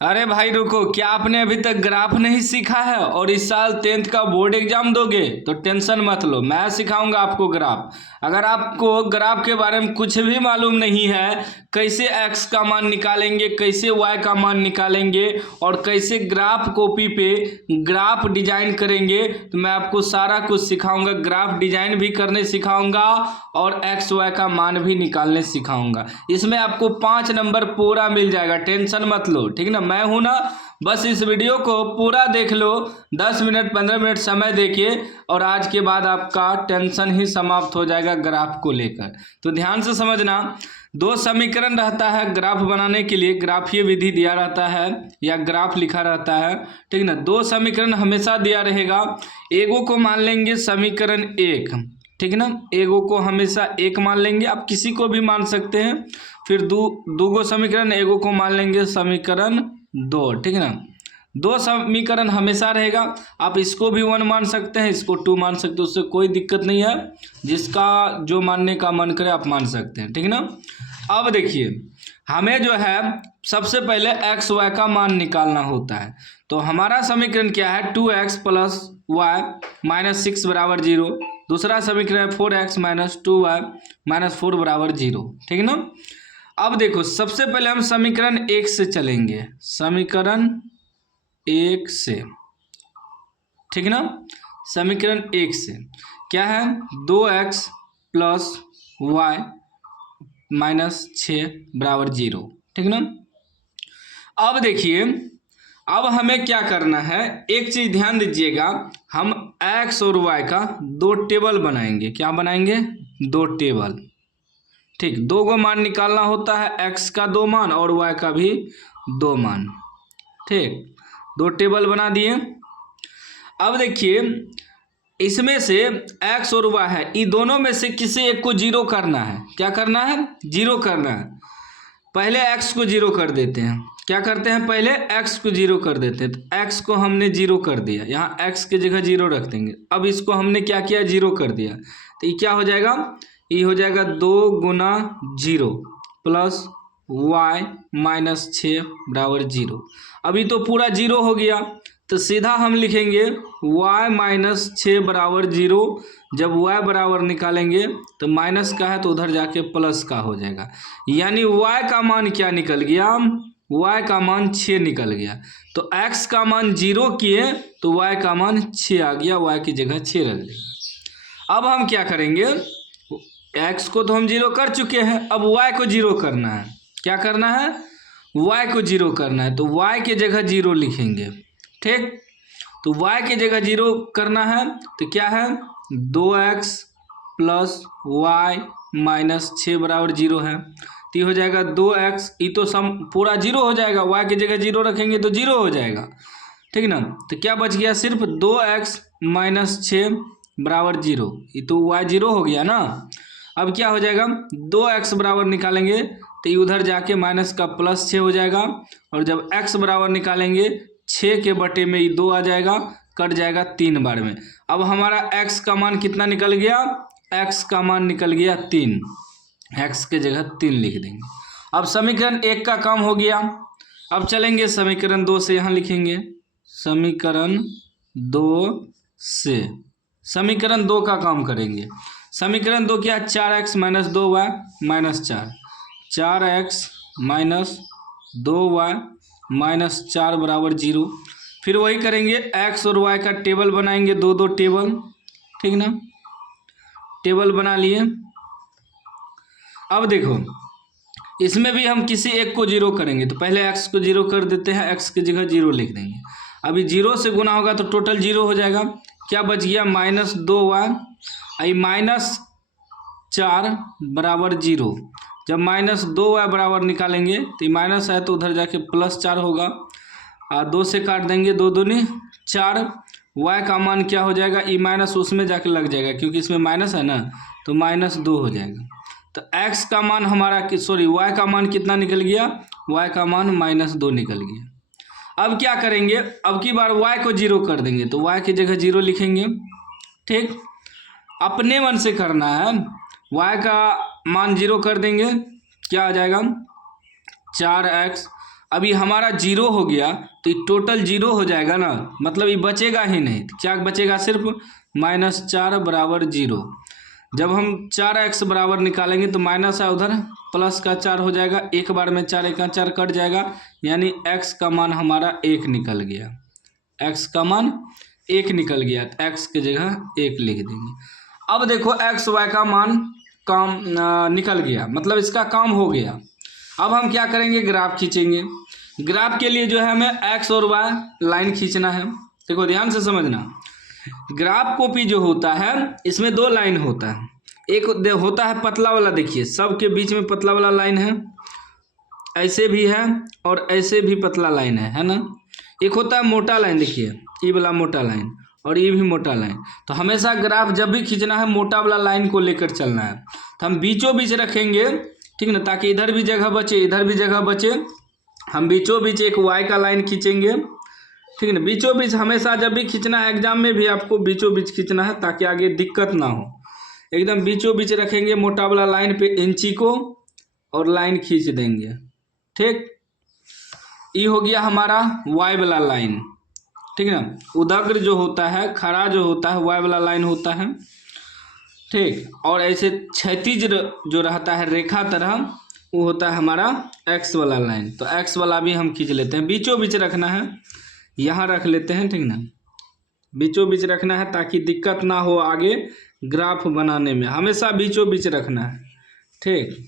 अरे भाई रुको, क्या आपने अभी तक ग्राफ नहीं सीखा है और इस साल 10th का बोर्ड एग्जाम दोगे? तो टेंशन मत लो, मैं सिखाऊंगा आपको ग्राफ। अगर आपको ग्राफ के बारे में कुछ भी मालूम नहीं है, कैसे x का मान निकालेंगे, कैसे y का मान निकालेंगे और कैसे ग्राफ कॉपी पे ग्राफ डिजाइन करेंगे, तो मैं आपको सारा कुछ सिखाऊंगा। ग्राफ डिजाइन भी करने सिखाऊंगा और एक्स वाई का मान भी निकालने सिखाऊंगा। इसमें आपको 5 नंबर पूरा मिल जाएगा, टेंशन मत लो, ठीक ना। मैं हूं ना, बस इस वीडियो को पूरा देख लो, 10 मिनट 15 मिनट समय देखिए और आज के बाद आपका टेंशन ही समाप्त हो जाएगा ग्राफ को लेकर। तो ध्यान से समझना, 2 समीकरण रहता है ग्राफ बनाने के लिए, ग्राफीय विधि दिया रहता है या ग्राफ लिखा रहता है, ठीक ना। 2 समीकरण हमेशा दिया रहेगा। एगो को मान लेंगे समीकरण 1, ठीक ना, एगो को हमेशा 1 मान लेंगे, आप किसी को भी मान सकते हैं। फिर दूगो समीकरण, एगो को मान लेंगे समीकरण 2, ठीक ना। 2 समीकरण हमेशा रहेगा, आप इसको भी 1 मान सकते हैं, इसको 2 मान सकते हैं, उससे कोई दिक्कत नहीं है। जिसका जो मानने का मन करे आप मान सकते हैं, ठीक ना। अब देखिए, हमें जो है सबसे पहले एक्स वाई का मान निकालना होता है। तो हमारा समीकरण क्या है, 2x प्लस वाई माइनस 6 बराबर 0। दूसरा समीकरण है 4x माइनस 2y माइनस 4 बराबर 0, ठीक ना। अब देखो, सबसे पहले हम समीकरण 1 से चलेंगे, समीकरण 1 से, ठीक ना। समीकरण 1 से क्या है, 2x प्लस वाई माइनस 6 बराबर 0, ठीक ना। अब देखिए, अब हमें क्या करना है, एक चीज ध्यान दीजिएगा, हम x और y का 2 टेबल बनाएंगे। क्या बनाएंगे, 2 टेबल, ठीक। 2 गो मान निकालना होता है, x का 2 मान और y का भी 2 मान, ठीक। 2 टेबल बना दिए। अब देखिए, इसमें से x और y है, इन दोनों में से किसी एक को 0 करना है। क्या करना है, 0 करना है। पहले x को 0 कर देते हैं। क्या करते हैं, पहले x को 0 कर देते हैं। तो x को हमने 0 कर दिया, यहाँ x की जगह 0 रख देंगे। अब इसको हमने क्या किया, 0 कर दिया, तो ये क्या हो जाएगा, ये हो जाएगा 2 गुना 0 प्लस y माइनस 6 बराबर 0। अभी तो पूरा 0 हो गया, तो सीधा हम लिखेंगे y माइनस 6 बराबर 0। जब y बराबर निकालेंगे तो माइनस का है तो उधर जाके प्लस का हो जाएगा, यानी y का मान क्या निकल गया, y का मान 6 निकल गया। तो x का मान 0 किए तो y का मान 6 आ गया, y की जगह 6 रख देंगे। अब हम क्या करेंगे, x को तो हम 0 कर चुके हैं, अब y को 0 करना है। क्या करना है, y को 0 करना है, तो y की जगह 0 लिखेंगे, ठीक। तो y की जगह 0 करना है, तो क्या है, 2x प्लस वाई माइनस 6 बराबर 0 है। तो ये हो जाएगा 2x, ये तो सम पूरा 0 हो जाएगा, y की जगह 0 रखेंगे तो 0 हो जाएगा, ठीक ना। तो क्या बच गया, सिर्फ 2x माइनस 6 बराबर 0, ये तो y 0 हो गया ना। अब क्या हो जाएगा, 2x बराबर निकालेंगे तो ये उधर जाके माइनस का प्लस 6 हो जाएगा, और जब x बराबर निकालेंगे 6 के बटे में ये 2 आ जाएगा, कट जाएगा 3 बार में। अब हमारा x का मान कितना निकल गया, x का मान निकल गया 3, x के जगह 3 लिख देंगे। अब समीकरण 1 का काम हो गया। अब चलेंगे समीकरण 2 से, यहाँ लिखेंगे समीकरण 2 से, समीकरण 2 का काम करेंगे। समीकरण 2 क्या, 4x minus 2y minus 4, 4x minus 2y minus 4 बराबर 0। फिर वही करेंगे, x और y का टेबल बनाएंगे, 2 टेबल, ठीक ना। टेबल बना लिए। अब देखो, इसमें भी हम किसी एक को 0 करेंगे, तो पहले x को 0 कर देते हैं, x की जगह 0 लिख देंगे। अभी 0 से गुना होगा तो टोटल 0 हो जाएगा। क्या बच गया, माइनस 2y माइनस 4 बराबर 0। जब माइनस 2y बराबर निकालेंगे तो ये माइनस है तो उधर जाके प्लस 4 होगा, 2 से काट देंगे, 2 दूनी 4। y का मान क्या हो जाएगा, ई माइनस उसमें जाके लग जाएगा क्योंकि इसमें माइनस है ना, तो माइनस 2 हो जाएगा। तो x का मान हमारा y का मान कितना निकल गया, y का मान माइनस 2 निकल गया। अब क्या करेंगे, अब की बार y को 0 कर देंगे, तो y की जगह 0 लिखेंगे, ठीक। अपने मन से करना है, y का मान 0 कर देंगे, क्या आ जाएगा, 4x अभी हमारा 0 हो गया तो ये टोटल 0 हो जाएगा ना, मतलब ये बचेगा ही नहीं। क्या बचेगा? सिर्फ -4 बराबर 0। जब हम 4x बराबर निकालेंगे तो माइनस है उधर, प्लस का 4 हो जाएगा, एक बार में 4 का 4 कट जाएगा, यानी x का मान हमारा 1 निकल गया। x का मान 1 निकल गया, तो x की जगह 1 लिख देंगे। अब देखो x y का मान काम निकल गया, मतलब इसका काम हो गया। अब हम क्या करेंगे? ग्राफ खींचेंगे। ग्राफ के लिए जो है हमें x और y लाइन खींचना है। देखो ध्यान से समझना, ग्राफ कॉपी जो होता है इसमें 2 लाइन होता है। एक होता है पतला वाला, देखिए सबके बीच में पतला वाला लाइन है, ऐसे भी है और ऐसे भी पतला लाइन है ना। एक होता है मोटा लाइन, देखिए ये वाला मोटा लाइन और ये भी मोटा लाइन। तो हमेशा ग्राफ जब भी खींचना है मोटा वाला लाइन को लेकर चलना है। तो हम बीचों बीच रखेंगे, ठीक ना, ताकि इधर भी जगह बचे इधर भी जगह बचे। हम बीचों बीच एक y का लाइन खींचेंगे, ठीक है ना। बीचों बीच हमेशा जब भी खींचना है, एग्जाम में भी आपको बीचों बीच खींचना है ताकि आगे दिक्कत ना हो। एकदम बीचों बीच रखेंगे मोटा वाला लाइन पे इंची को और लाइन खींच देंगे, ठीक। ये हो गया हमारा y वाला लाइन, ठीक है ना। उदग्र जो होता है, खड़ा जो होता है, y वाला लाइन होता है, ठीक। और ऐसे क्षैतिज जो रहता है रेखा तरह, वो होता है हमारा x वाला लाइन। तो x वाला भी हम खींच लेते हैं, बीचों बीच रखना है, यहाँ रख लेते हैं, ठीक ना। बीचों बीच रखना है ताकि दिक्कत ना हो आगे ग्राफ बनाने में, हमेशा बीचों बीच रखना है, ठीक।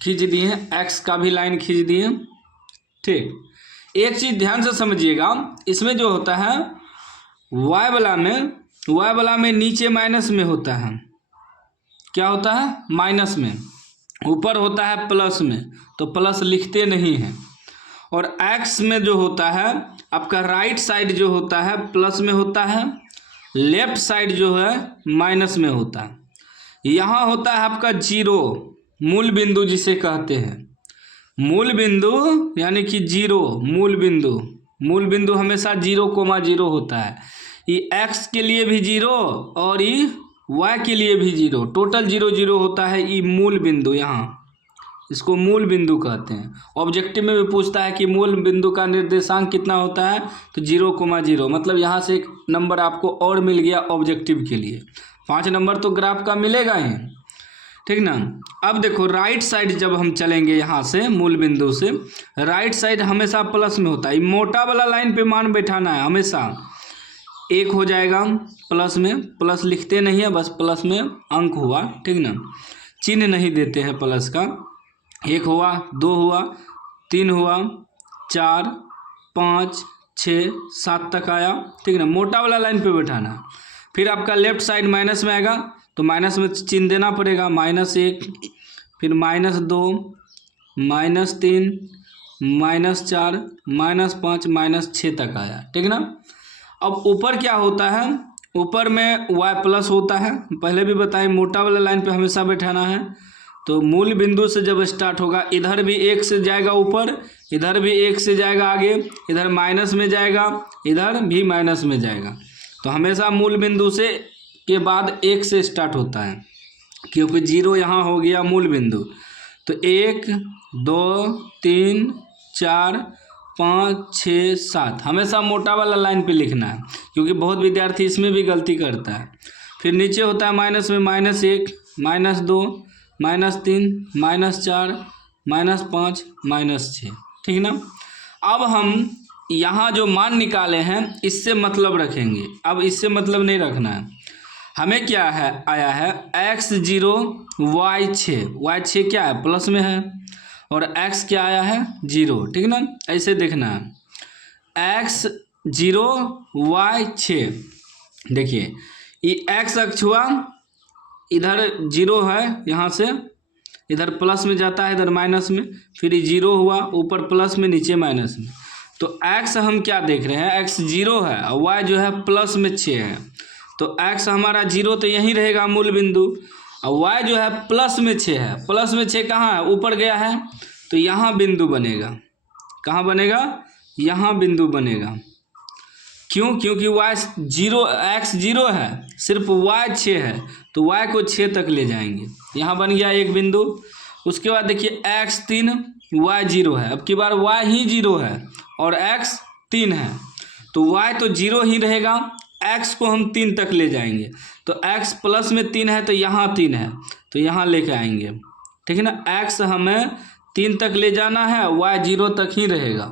खींच दिए, x का भी लाइन खींच दिए, ठीक। एक चीज़ ध्यान से समझिएगा, इसमें जो होता है y वाला में नीचे माइनस में होता है। क्या होता है? माइनस में। ऊपर होता है प्लस में, तो प्लस लिखते नहीं हैं। और x में जो होता है आपका राइट साइड जो होता है प्लस में होता है, लेफ्ट साइड जो है माइनस में होता है। यहाँ होता है आपका 0, मूल बिंदु जिसे कहते हैं। मूल बिंदु यानी कि 0, मूल बिंदु हमेशा 0,0 होता है। ये x के लिए भी 0 और ये y के लिए भी 0, टोटल 0 0 होता है। ये मूल बिंदु, यहाँ इसको मूल बिंदु कहते हैं। ऑब्जेक्टिव में भी पूछता है कि मूल बिंदु का निर्देशांक कितना होता है, तो 0,0, मतलब यहाँ से एक नंबर आपको और मिल गया ऑब्जेक्टिव के लिए। 5 नंबर तो ग्राफ का मिलेगा ही, ठीक ना। अब देखो राइट साइड जब हम चलेंगे यहाँ से मूल बिंदु से, राइट साइड हमेशा प्लस में होता है। मोटा वाला लाइन पे मान बैठाना है, हमेशा 1 हो जाएगा प्लस में, प्लस लिखते नहीं है, बस प्लस में अंक हुआ, ठीक ना, चिन्ह नहीं देते हैं प्लस का। 1 हुआ, 2 हुआ, 3 हुआ, 4, 5, 6, 7 तक आया, ठीक ना। मोटा वाला लाइन पे बैठाना। फिर आपका लेफ्ट साइड माइनस में आएगा तो माइनस में चिन्ह देना पड़ेगा, -1, फिर -2, -3, -4, -5, -6 तक आया, ठीक ना। अब ऊपर क्या होता है? ऊपर में y प्लस होता है, पहले भी बताएं, मोटा वाला लाइन पे हमेशा बैठाना है। तो मूल बिंदु से जब स्टार्ट होगा, इधर भी 1 से जाएगा ऊपर, इधर भी 1 से जाएगा आगे, इधर माइनस में जाएगा, इधर भी माइनस में जाएगा। तो हमेशा मूल बिंदु से के बाद 1 से स्टार्ट होता है, क्योंकि 0 यहाँ हो गया मूल बिंदु। तो 1, 2, 3, 4, 5, 6, 7 हमेशा मोटा वाला लाइन पे लिखना है, क्योंकि बहुत विद्यार्थी इसमें भी गलती करता है। फिर नीचे होता है माइनस में -1, -2, -3, -4, -5, -6, ठीक ना। अब हम यहाँ जो मान निकाले हैं इससे मतलब रखेंगे, अब इससे मतलब नहीं रखना है। हमें क्या है आया है x0 y6 क्या है? प्लस में है, और x क्या आया है? 0, ठीक ना। ऐसे देखना है x0 y6, देखिए ये x अक्ष हुआ, इधर 0 है, यहाँ से इधर प्लस में जाता है, इधर माइनस में, फिर 0 हुआ, ऊपर प्लस में नीचे माइनस में। तो x हम क्या देख रहे हैं? x 0 है और y जो है प्लस में 6 है। तो x हमारा 0 तो यहीं रहेगा मूल बिंदु, और y जो है प्लस में 6 है। प्लस में 6 कहाँ है? ऊपर गया है, तो यहाँ बिंदु बनेगा। कहाँ बनेगा? यहाँ बिंदु बनेगा। क्यों? क्योंकि x 0 है, सिर्फ y 6 है, तो y को 6 तक ले जाएंगे। यहाँ बन गया एक बिंदु। उसके बाद देखिए x 3 y 0 है, अब की बार y ही 0 है और x 3 है, तो y तो 0 ही रहेगा, x को हम 3 तक ले जाएंगे, तो x प्लस में 3 है तो यहाँ 3 है, तो यहाँ लेके आएंगे, ठीक है ना। x हमें 3 तक ले जाना है, y 0 तक ही रहेगा,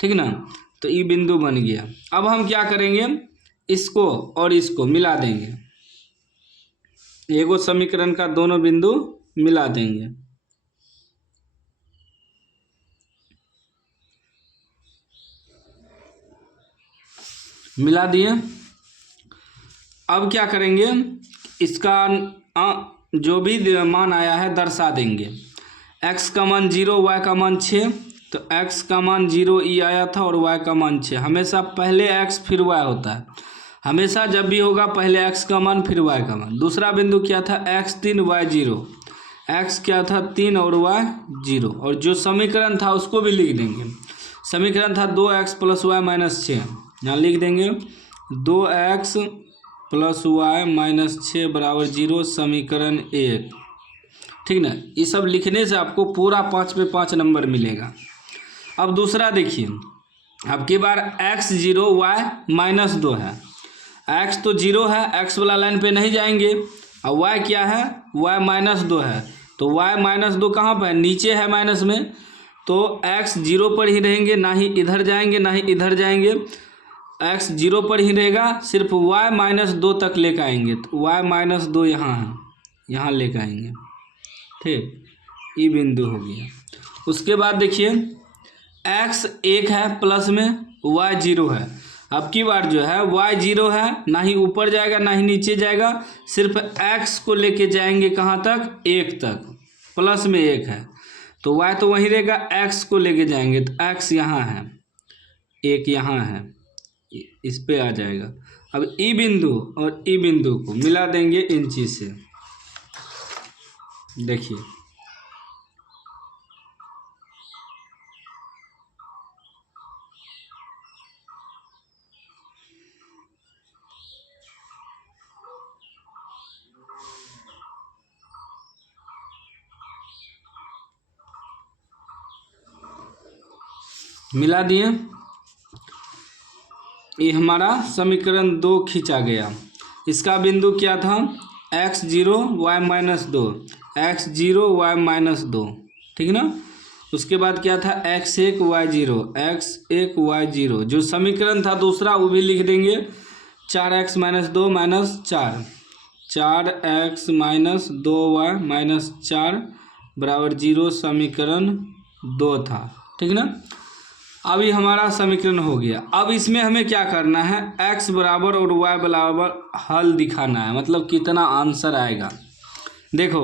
ठीक है ना। तो ये बिंदु बन गया। अब हम क्या करेंगे, इसको और इसको मिला देंगे, एगो समीकरण का दोनों बिंदु मिला देंगे। मिला दिए। अब क्या करेंगे, इसका जो भी मान आया है दर्शा देंगे। x का मान 0, y का मान 6, तो x का मान 0 ई आया था और y का मान 6। हमेशा पहले x फिर y होता है, हमेशा जब भी होगा पहले x का मान फिर y का मान। दूसरा बिंदु क्या था, x 3 y 0, x क्या था 3 और y 0, और जो समीकरण था उसको भी लिख देंगे। समीकरण था 2x प्लस वाई माइनस 6, यहाँ लिख देंगे 2x प्लस वाई माइनस 6 बराबर 0, समीकरण 1, ठीक ना। ये सब लिखने से आपको पूरा 5 पे 5 नंबर मिलेगा। अब दूसरा देखिए, अब की बार x 0 y माइनस 2 है, x तो 0 है, x वाला लाइन पे नहीं जाएंगे, और y क्या है, y माइनस 2 है, तो y माइनस 2 कहाँ पर है, नीचे है माइनस में, तो x 0 पर ही रहेंगे, ना ही इधर जाएंगे ना ही इधर जाएंगे, x 0 पर ही रहेगा, सिर्फ y माइनस 2 तक लेकर आएंगे, तो y माइनस 2 यहाँ है, यहाँ लेकर आएंगे, ठीक, ये बिंदु हो गया। उसके बाद देखिए x 1 है प्लस में, y 0 है, अब की बार जो है y 0 है, ना ही ऊपर जाएगा ना ही नीचे जाएगा, सिर्फ x को लेके जाएंगे कहाँ तक, 1 तक, प्लस में 1 है, तो y तो वहीं रहेगा, x को लेके जाएंगे तो x यहाँ है, 1 यहाँ है, इस पे आ जाएगा। अब ई बिंदु और ई बिंदु को मिला देंगे इंची से, देखिए मिला दिए। ये हमारा समीकरण 2 खींचा गया। इसका बिंदु क्या था, x 0 y minus 2, x 0 y minus 2, ठीक ना। उसके बाद क्या था, x 1 y 0, x 1 y 0, जो समीकरण था दूसरा वो भी लिख देंगे, 4x minus 2 minus 4, 4x minus 2y minus 4 बराबर 0, समीकरण 2 था, ठीक ना। अभी हमारा समीकरण हो गया। अब इसमें हमें क्या करना है, x बराबर और y बराबर हल दिखाना है, मतलब कितना आंसर आएगा। देखो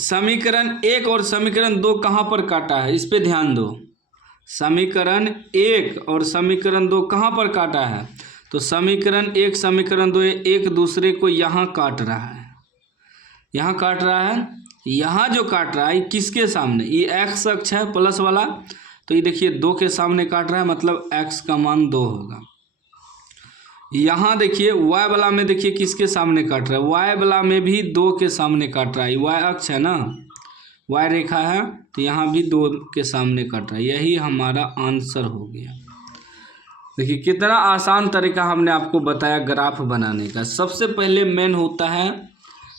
समीकरण 1 और समीकरण 2 कहाँ पर काटा है, इस पे ध्यान दो। समीकरण 1 और समीकरण 2 कहाँ पर काटा है, तो समीकरण 1 समीकरण 2 एक दूसरे को यहाँ काट रहा है, यहाँ काट रहा है, यहाँ जो काट रहा है किसके सामने, ये x अक्ष है प्लस वाला, तो ये देखिए 2 के सामने काट रहा है, मतलब x का मान 2 होगा। यहाँ देखिए y वाला में देखिए किसके सामने काट रहा है, y वाला में भी 2 के सामने काट रहा है, y अक्ष है ना, y रेखा है, तो यहाँ भी 2 के सामने काट रहा है, यही हमारा आंसर हो गया। देखिए कितना आसान तरीका हमने आपको बताया ग्राफ बनाने का। सबसे पहले मेन होता है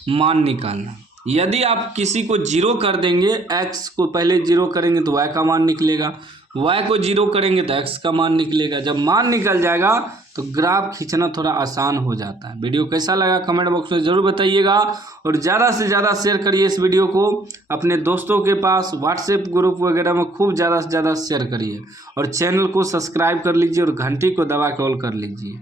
मान निकालना। यदि आप किसी को 0 कर देंगे, x को पहले 0 करेंगे तो y का मान निकलेगा, y को 0 करेंगे तो x का मान निकलेगा। जब मान निकल जाएगा तो ग्राफ खींचना थोड़ा आसान हो जाता है। वीडियो कैसा लगा कमेंट बॉक्स में ज़रूर बताइएगा, और ज़्यादा से ज़्यादा शेयर करिए इस वीडियो को अपने दोस्तों के पास, व्हाट्सएप ग्रुप वगैरह में खूब ज़्यादा से ज़्यादा शेयर करिए, और चैनल को सब्सक्राइब कर लीजिए और घंटी को दबा के ऑल कर लीजिए।